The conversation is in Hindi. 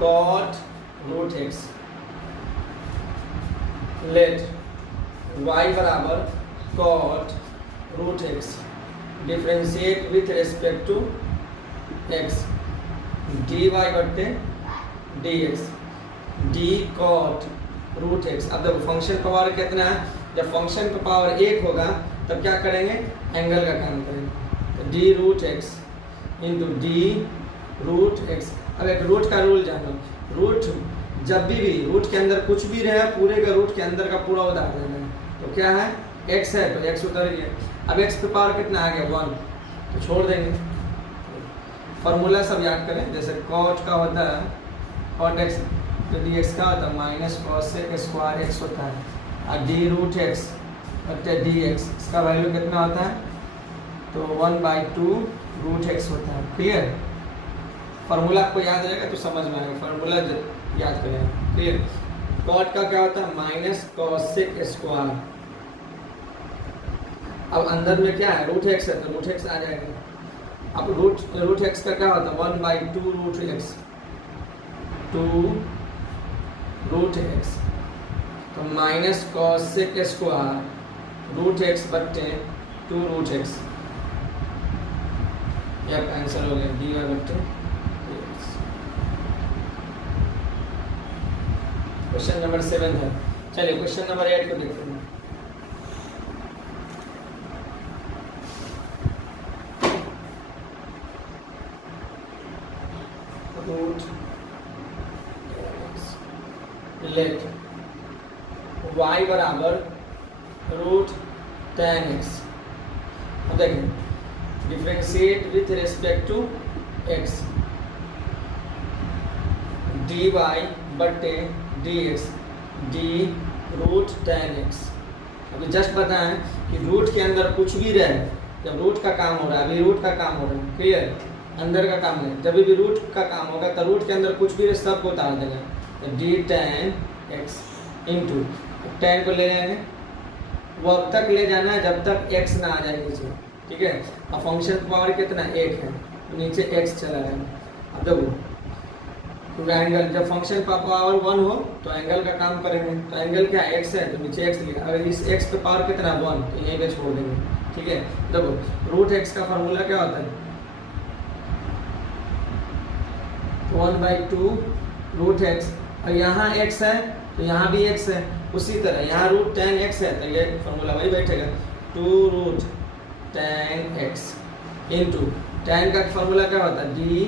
cot root x. Let y बराबर cot root x differentiate with respect to x dy बट्टे dx d cot root x. अब देखो फंक्शन का पावर कितना है, जब फंक्शन का पावर 1 होगा तब क्या करेंगे, एंगल का काम करेंगे। तो d root x into d root x. अब एक रूट का रूल जानो, रूट जब भी रूट के अंदर कुछ भी रहे पूरे का रूट के अंदर का पूरा उतार देना है। तो क्या है, x है तो x उतर गया। अब x पे पावर कितना आ गया 1, तो छोड़ देंगे। फॉर्मूला सब याद करें, जैसे cot का होता है cot x, तो dx का होता है माइनस cos स्क्वायर x होता है, और d रूट एक्स बटे dx, इसका वैल्यू कितना होता है, तो 1/2 रूट एक्स होता है। क्लियर, फार्मूला आपको याद रहेगा तो समझ में आएगा, फार्मूला याद करें। क्लियर, कॉट का क्या होता है माइनस कॉसेक स्क्वायर। अब अंदर में क्या है, रूट एक्स है तो रूट एक्स आ जाएगा। अब रूट एक्स का क्या होता है 1/2 रूट एक्स, 2 रूट एक्स, तो minus cosec square root x बट्टे 2 रूट एक्स। यह आंसर हो गया डी वाई बट्टे। क्वेश्चन नंबर 7 है। चलिए क्वेश्चन नंबर 8 को देखते हैं। रूट लेट y बराबर रूट tan x। अब देखें differentiate with respect to x dy बट्टे dx d root tan x। अभी जस्ट बताएं कि रूट के अंदर कुछ भी रहे, जब रूट का काम हो रहा है, अभी रूट का काम हो रहा है, क्लियर, अंदर का काम नहीं, जब भी रूट का काम होगा तो रूट के अंदर कुछ भी रहे सबको उतार देना। तो d tan x into tan को ले जाएंगे, वो अब तक ले जाना है जब तक x ना आ जाए नीचे, ठीक है। अब फंक्शन पावर कितना 1 है तो नीचे x चला जाएगा। अब देखो तो एंगल, जब फंक्शन का पावर 1 हो तो एंगल का काम करेंगे, तो एंगल क्या x है तो नीचे x लिखा। अगर इस x पे पावर कितना 1 तो यहीं पे छोड़ देंगे, ठीक है। देखो रूट x का फार्मूला क्या होता है 1/2 रूट x, और यहाँ x है तो यहाँ भी x है, उसी तरह यहाँ रूट tan x है तो ये फार्मूला वही बैठेगा 2 root tan x into tan का फार्मूला क्या होता है d